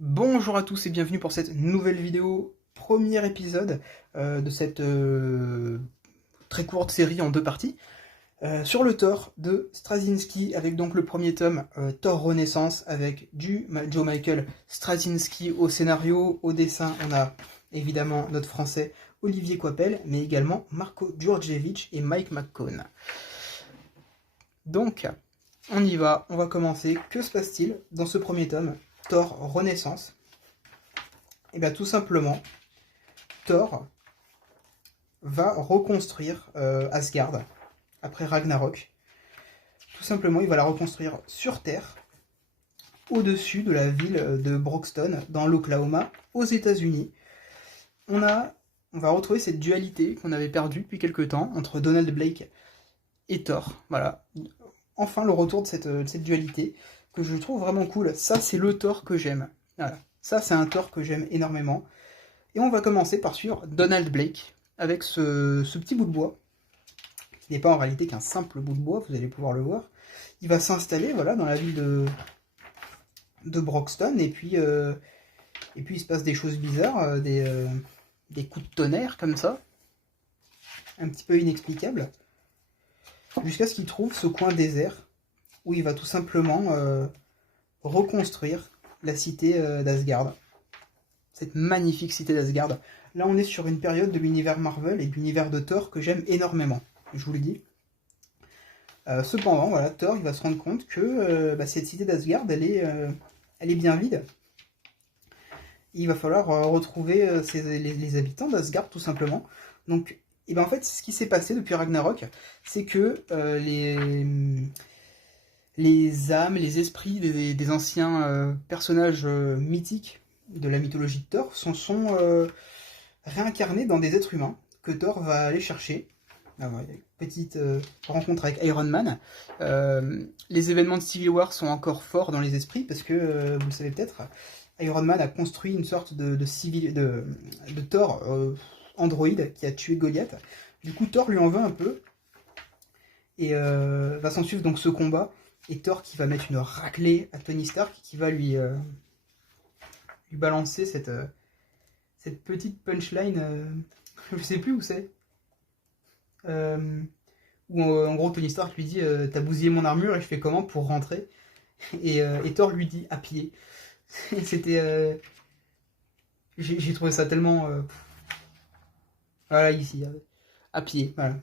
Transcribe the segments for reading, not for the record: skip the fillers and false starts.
Bonjour à tous et bienvenue pour cette nouvelle vidéo, premier épisode de cette très courte série en deux parties sur le Thor de Straczynski avec donc le premier tome Thor Renaissance avec Joe Michael Straczynski au scénario, au dessin on a évidemment notre français Olivier Coipel mais également Marco Djurdjevic et Mike McKone. Donc on y va, on va commencer. Que se passe-t-il dans ce premier tome Thor Renaissance? Et bien tout simplement, Thor va reconstruire Asgard après Ragnarok. Tout simplement, il va la reconstruire sur Terre, au-dessus de la ville de Broxton, dans l'Oklahoma, aux États-Unis. On va retrouver cette dualité qu'on avait perdue depuis quelques temps entre Donald Blake et Thor. Voilà. Enfin, le retour de cette dualité que je trouve vraiment cool. Ça, c'est le Thor que j'aime. Voilà. Ça, c'est un Thor que j'aime énormément. Et on va commencer par suivre Donald Blake avec ce petit bout de bois, qui n'est pas en réalité qu'un simple bout de bois, vous allez pouvoir le voir. Il va s'installer voilà, dans la ville de Broxton, et puis il se passe des choses bizarres, des coups de tonnerre comme ça, un petit peu inexplicables, jusqu'à ce qu'il trouve ce coin désert, où il va tout simplement reconstruire la cité d'Asgard. Cette magnifique cité d'Asgard. Là, on est sur une période de l'univers Marvel et de l'univers de Thor que j'aime énormément, je vous le dis. Cependant, voilà, Thor il va se rendre compte que cette cité d'Asgard, elle est bien vide. Il va falloir retrouver les habitants d'Asgard, tout simplement. Donc, et ben en fait, ce qui s'est passé depuis Ragnarok, c'est que les âmes, les esprits des anciens personnages mythiques de la mythologie de Thor sont réincarnés dans des êtres humains que Thor va aller chercher. Alors, il y a une petite rencontre avec Iron Man. Les événements de Civil War sont encore forts dans les esprits parce que, vous le savez peut-être, Iron Man a construit une sorte de Thor androïde qui a tué Goliath. Du coup, Thor lui en veut un peu et va s'en suivre donc ce combat. Et Thor qui va mettre une raclée à Tony Stark qui va lui balancer cette petite punchline. Je sais plus où c'est. Où en gros Tony Stark lui dit t'as bousillé mon armure et je fais comment pour rentrer et Thor lui dit à pied. C'était j'ai trouvé ça tellement voilà ici à pied voilà.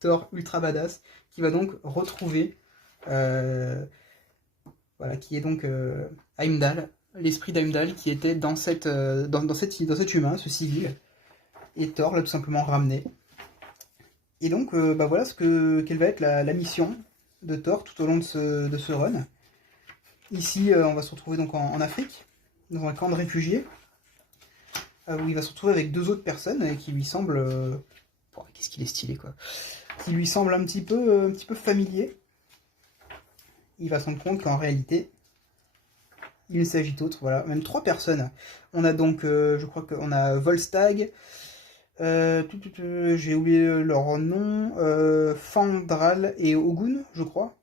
Thor ultra badass qui va donc retrouver voilà qui est donc Heimdall, l'esprit d'Heimdall qui était dans cet humain, ce civil, et Thor l'a tout simplement ramené. Et donc, voilà quelle va être la mission de Thor tout au long de ce run. Ici, on va se retrouver donc en Afrique, dans un camp de réfugiés, où il va se retrouver avec deux autres personnes qui lui semblent... qu'est-ce qu'il est stylé, quoi. Qui lui semblent un petit peu familiers. Il va se rendre compte qu'en réalité, il s'agit d'autres, voilà, même trois personnes. On a donc, je crois qu'on a Volstagg, j'ai oublié leur nom, Fandral et Ogun, je crois.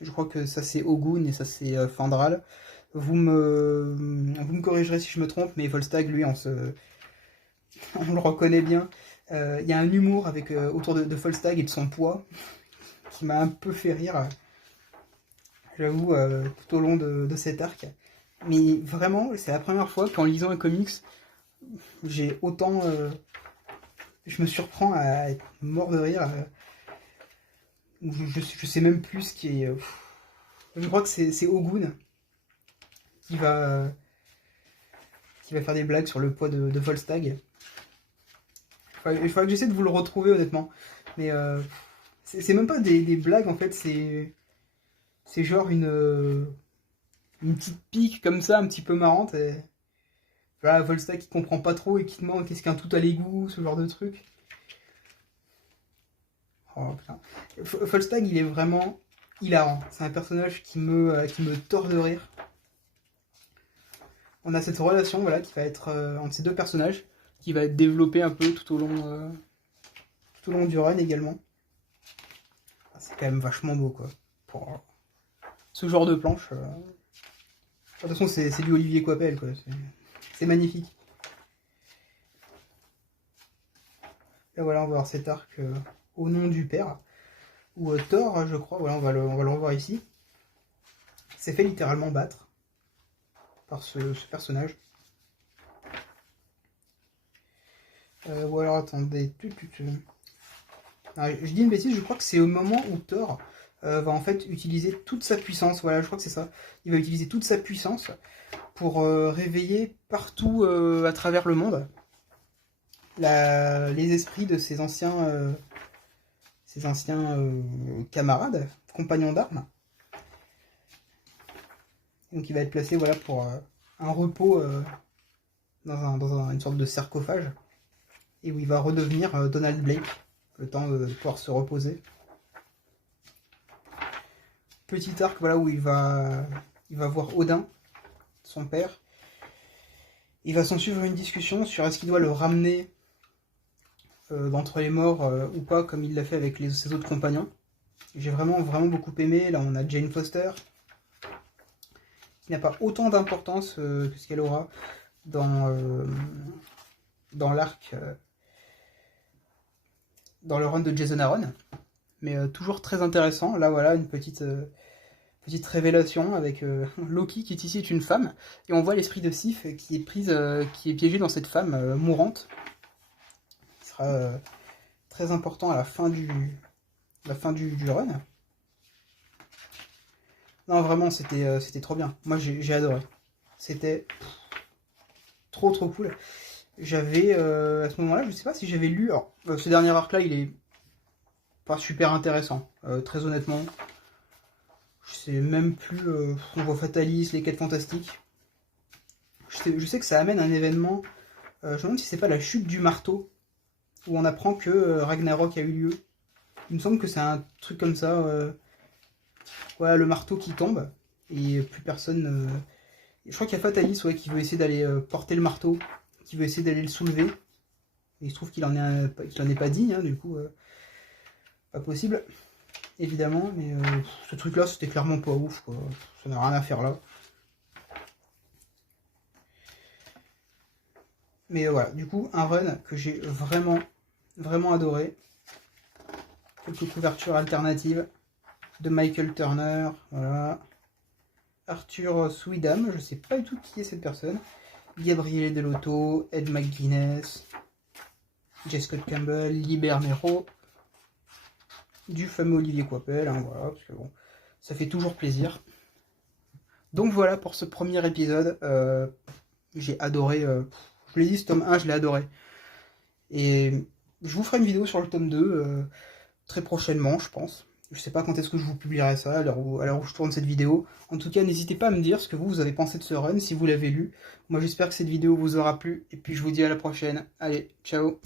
Je crois que ça c'est Ogun et ça c'est Fandral. Vous me corrigerez si je me trompe, mais Volstagg, lui, on le reconnaît bien. Il y a un humour autour de Volstagg et de son poids qui m'a un peu fait rire, j'avoue, tout au long de cet arc. Mais vraiment, c'est la première fois qu'en lisant un comics, j'ai autant... je me surprends à être mort de rire. Je sais même plus ce qui est... je crois que c'est Ogun qui va faire des blagues sur le poids de Volstagg. Il faudra que j'essaie de vous le retrouver honnêtement. Mais c'est même pas des blagues en fait, c'est genre une petite pique comme ça, un petit peu marrante. Et... voilà, Volstagg qui comprend pas trop et qui demande qu'est-ce qu'un tout à l'égout, ce genre de truc. Oh putain. Volstagg, il est vraiment hilarant. C'est un personnage qui me tord de rire. On a cette relation voilà, qui va être entre ces deux personnages, qui va être développée un peu tout au long du run également. C'est quand même vachement beau quoi. Pour ce genre de planche. toute façon, c'est du Olivier Coipel, quoi. C'est magnifique. Là, voilà, on va voir cet arc au nom du père. Ou Thor, je crois. Voilà, on va le revoir ici. C'est fait littéralement battre par ce personnage. Ou alors, attendez. Ah, je dis une bêtise, je crois que c'est au moment où Thor va en fait utiliser toute sa puissance. Voilà, je crois que c'est ça. Il va utiliser toute sa puissance pour réveiller partout à travers le monde les esprits de ses anciens camarades, compagnons d'armes. Donc il va être placé voilà, pour un repos dans une sorte de sarcophage, et où il va redevenir Donald Blake, le temps de pouvoir se reposer. Petit arc voilà, où il va voir Odin, son père. Il va s'en suivre une discussion sur est-ce qu'il doit le ramener d'entre les morts ou pas, comme il l'a fait avec ses autres compagnons. J'ai vraiment beaucoup aimé. Là on a Jane Foster, qui n'a pas autant d'importance que ce qu'elle aura dans l'arc, dans le run de Jason Aaron, mais toujours très intéressant. Là voilà une petite révélation avec Loki, qui ici est une femme, et on voit l'esprit de Sif qui est piégé dans cette femme mourante, qui sera très important à la fin du run. Non, vraiment, c'était trop bien. Moi, j'ai adoré. C'était trop cool. J'avais, à ce moment-là, je sais pas si j'avais lu... Alors, ce dernier arc-là, il est pas super intéressant, très honnêtement. Je sais même plus... on voit Fatalis, les 4 Fantastiques. Je sais que ça amène un événement... je me demande si c'est pas la chute du marteau, où on apprend que Ragnarok a eu lieu. Il me semble que c'est un truc comme ça... voilà, le marteau qui tombe, et plus personne... Je crois qu'il y a Fatalis qui veut essayer d'aller porter le marteau, qui veut essayer d'aller le soulever. Et il se trouve qu'il en est pas digne, hein, du coup, pas possible, évidemment. Mais ce truc-là, c'était clairement pas ouf, quoi. Ça n'a rien à faire là. Mais voilà, du coup, un run que j'ai vraiment adoré. Quelques couvertures alternatives de Michael Turner, voilà. Arthur Swidham, je sais pas du tout qui est cette personne. Gabriele Delotto, Ed McGuinness, J. Scott Campbell, Liber Nero, du fameux Olivier Coipel, hein, voilà, parce que bon, ça fait toujours plaisir. Donc voilà pour ce premier épisode. J'ai adoré, je l'ai dit, ce tome 1, je l'ai adoré. Et je vous ferai une vidéo sur le tome 2 très prochainement, je pense. Je sais pas quand est-ce que je vous publierai ça, à l'heure où je tourne cette vidéo. En tout cas, n'hésitez pas à me dire ce que vous avez pensé de ce run, si vous l'avez lu. Moi, j'espère que cette vidéo vous aura plu, et puis je vous dis à la prochaine. Allez, ciao!